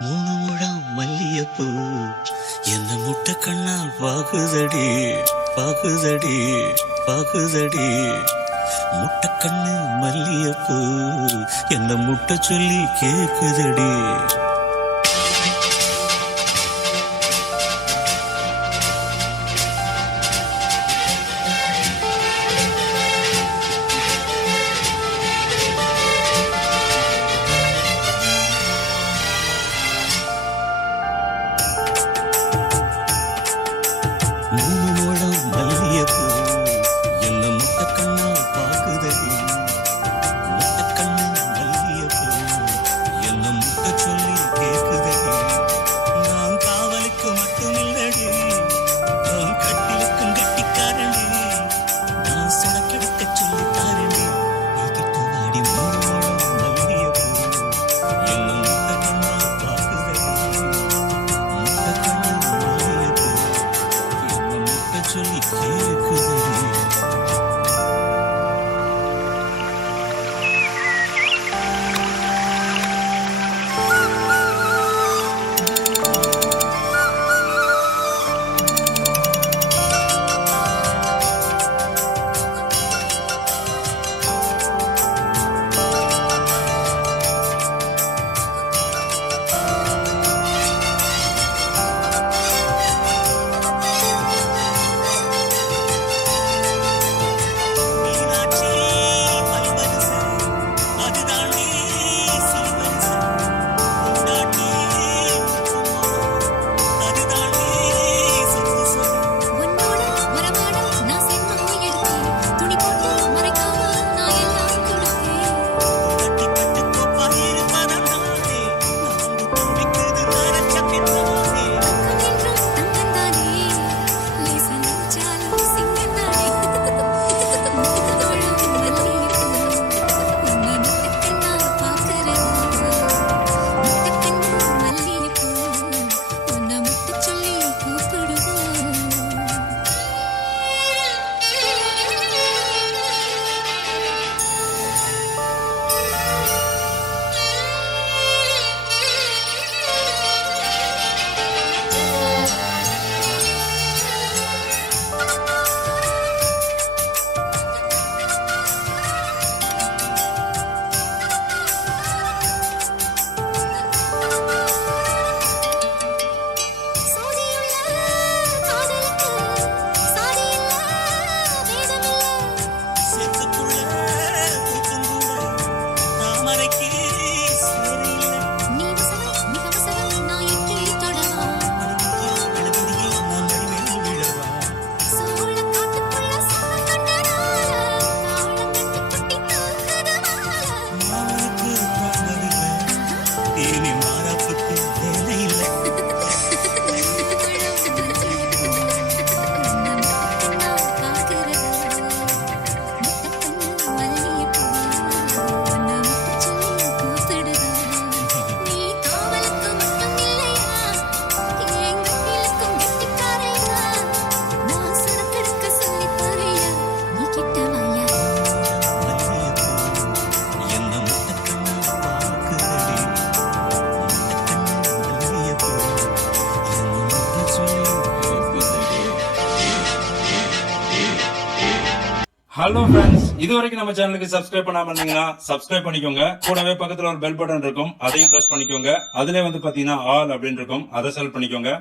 மூணு முழம் மல்லியப்பூ என்ன முட்டை கண்ணால் பாகுதடி பாகுதடி பாகுதடி. முட்டை கண்ணு மல்லியப்பூ என்ன முட்டை சொல்லி கேக்குதடி. மூணு முழம் மல்லியப்பூ என்ன முட்டை கண்ணால் பாக்குதடி. முட்டை கண்ணு மல்லியப்பூ என்ன முட்டை சொல்லி கேக்குதடி. நான் காவலுக்கு மட்டுமில்லடி, நான் கட்டிலுக்கும் கட்டிக்காரண்டி. நான் சுடக்கெடுக்க சொல்லி தாரண்டி, நீ கிட்ட வாடி. மூணு முழம் மல்லியப்பூ என்ன முட்டை கண்ணால் பாக்குதடி. முட்டை கண்ணு மல்லியப்பூ சொல்லி கேக்குதடி. ஹலோ ஃப்ரெண்ட்ஸ், இது வரைக்கும் நம்ம சேனலுக்கு சப்ஸ்கிரைப் பண்ணாம இருந்தீங்கன்னா சப்ஸ்கிரைப் பண்ணிக்கோங்க. கூடவே பக்கத்துல ஒரு பெல் பட்டன் இருக்கும், அதையும் பிரஸ் பண்ணிக்கோங்க. அதுல பாத்தீங்கன்னா ஆல் அப்படின்னு இருக்கும், அதை செலக்ட் பண்ணிக்கோங்க.